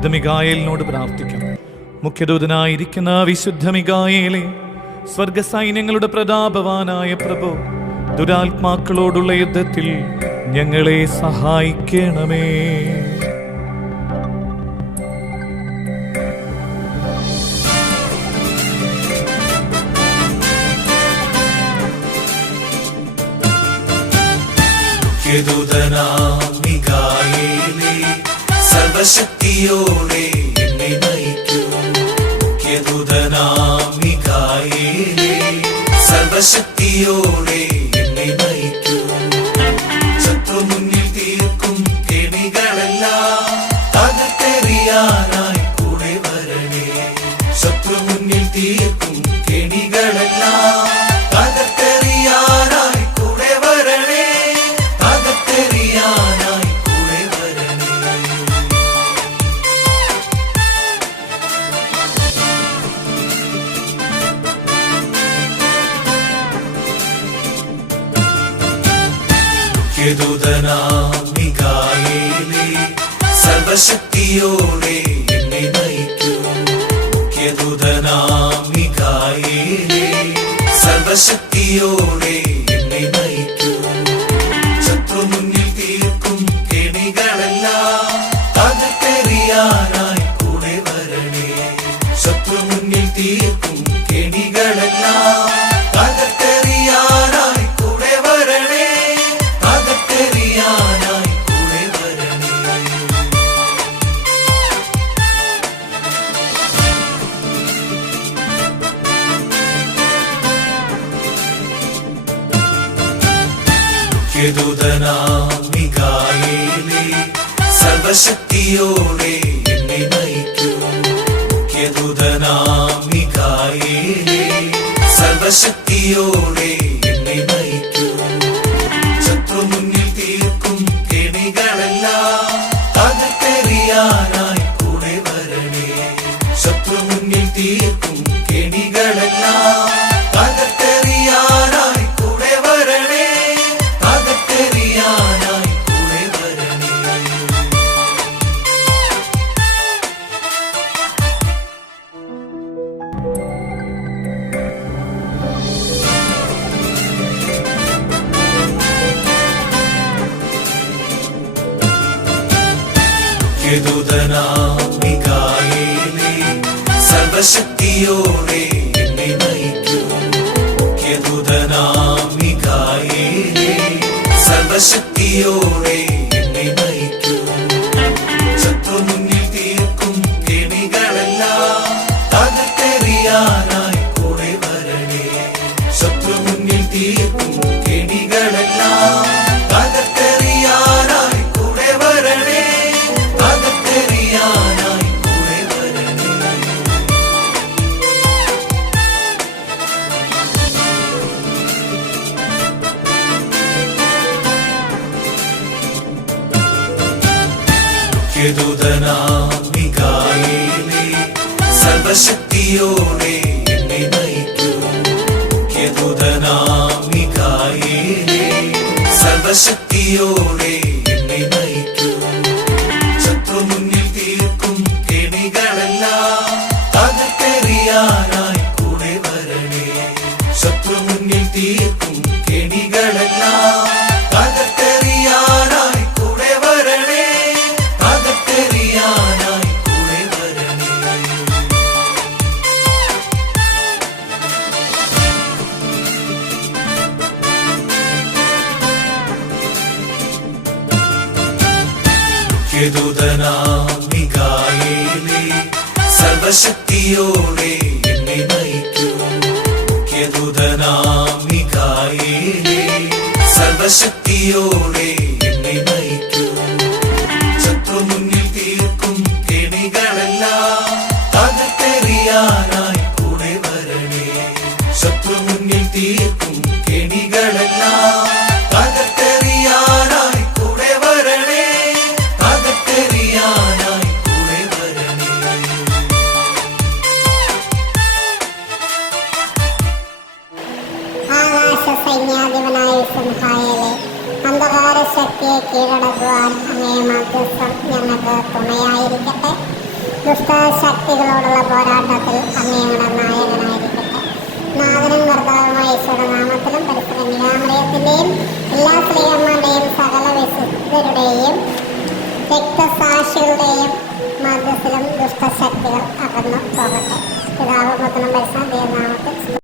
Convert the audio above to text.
വിശുദ്ധ മിഖായേലിനോട് പ്രാർത്ഥിക്കാം. മുഖ്യദൂതനായിരിക്കുന്ന വിശുദ്ധ മിഖായേലേ, സ്വർഗസൈന്യങ്ങളുടെ പ്രതാപവാനായ പ്രഭു, ദുരാത്മാക്കളോടുള്ള യുദ്ധത്തിൽ ഞങ്ങളെ സഹായിക്കണമേ. മിഖായേലേ, സർവശക്തിയോടെ എന്നെ നയിക്കൂ. മിഖായേലേ, സർവശക്തിയോടെ എന്നെ നയിക്കൂ. ശത്രു മുന്നിൽ തീർക്കും കെണികളെല്ലാം തകർത്തെറിയാനായി കൂടെ വരണേ. ശത്രു മുന്നിൽ തീർക്കും കെണികളെല്ലാം തകർത്തെറിയാനായി കൂടെ വരണേ. തകർത്തെറിയാനായി കൂടെ വരണേ. മിഖായേലേ, സർവശക്തിയോടെ എന്നെ നയിക്കൂ. മിഖായേലേ, സർവശക്തിയോടെ എന്നെ നയിക്കൂ. ശത്രു മുന്നിൽ തീർക്കും കെണികളെല്ലാം തകർത്തെറിയാനായി കൂടെ വരണേ. ശത്രു മുന്നിൽ തീർക്കും കെണികളെല്ലാം തകർത്തെറിയാനായി കൂടെ വരണേ. തകർത്തെറിയാനായി കൂടെ വരണേ. മിഖായേലേ, സർവശക്തിയോടെ എന്നെ നയിക്കൂ. മിഖായേലേ, സർവശക്തിയോടെ എന്നെ നയിക്കൂ. ശത്രു മുന്നിൽ തീർക്കും കെണികളെല്ലാം തകർത്തെറിയാനായി കൂടെ വരണേ. ശത്രു മുന്നിൽ തീർക്കും കെണികളെല്ലാം തകർത്തെറിയാനായി കൂടെ വരണേ. തകർത്തെറിയാനായി കൂടെ വരണേ. മിഖായേലേ, സർവശക്തിയോടെ എന്നെ നയിക്കൂ. മിഖായേലേ, സർവശക്തിയോടെ എന്നെ നയിക്കൂ. ശത്രു മുന്നിൽ തീർക്കും കെണികളെല്ലാം തകർത്തെറിയാനായി കൂടെ വരണേ. ശത്രു മുന്നിൽ തീർക്കും കെണികളെല്ലാം തകർത്തെറിയാനായി കൂടെ വരണേ. തകർത്തെറിയാനായി കൂടെ വരണേ. മിഖായേലേ, സർവശക്തിയോടെ എന്നെ നയിക്കൂ. മിഖായേലേ, സർവശക്തിയോടെ എന്നെ നയിക്കൂ. ശത്രു മുന്നിൽ തീർക്കും കെണികളെല്ലാം തകർത്തെറിയാനായി കൂടെ വരണേ. ശത്രു മുന്നിൽ തീർക്കും കെണികളെല്ലാം തകർത്തെറിയാനായി കൂടെ വരണേ. തകർത്തെറിയാനായി കൂടെ വരണേ. മിഖായേലേ, സർവശക്തിയോടെ എന്നെ നയിക്കൂ. മിഖായേലേ, സർവശക്തിയോടെ എന്നെ നയിക്കൂ. ശത്രു മുന്നിൽ തീർക്കും കെണികളെല്ലാം തകർത്തെറിയാനായി കൂടെ വരണേ. ശത്രു മുന്നിൽ തീർക്കും കെണികളെല്ലാം തകർത്തെറിയാനായി കൂടെ വരണേ. തകർത്തെറിയാനായി കൂടെ വരണേ. സൈന്യാധിപനായ സിംഹായേലേ, അന്ധകാര ശക്തിയെ കീഴടക്കുവാൻ അങ്ങേ മധ്യസ്ഥം ഞങ്ങൾക്ക് തുണയായിരിക്കട്ടെ. ദുഷ്ടശക്തികളോടുള്ള പോരാട്ടത്തിൽ അങ്ങ് ഞങ്ങളുടെ നായകനായിരിക്കട്ടെ. നാഥനും കർത്താവുമായ ഈശോയുടെ നാമത്തിലും പരിശുദ്ധ കന്യകാമറിയത്തിൻ്റെയും എല്ലാ സ്ത്രീയന്മാരുടെയും സകല വിശുദ്ധരുടെയും രക്തസാക്ഷികളുടെയും മധ്യത്തിലും ദുഷ്ടശക്തികൾ അകന്നു പോകട്ടെ. പിതാവ് പുത്രനും പരിശുദ്ധ നാമത്തിൽ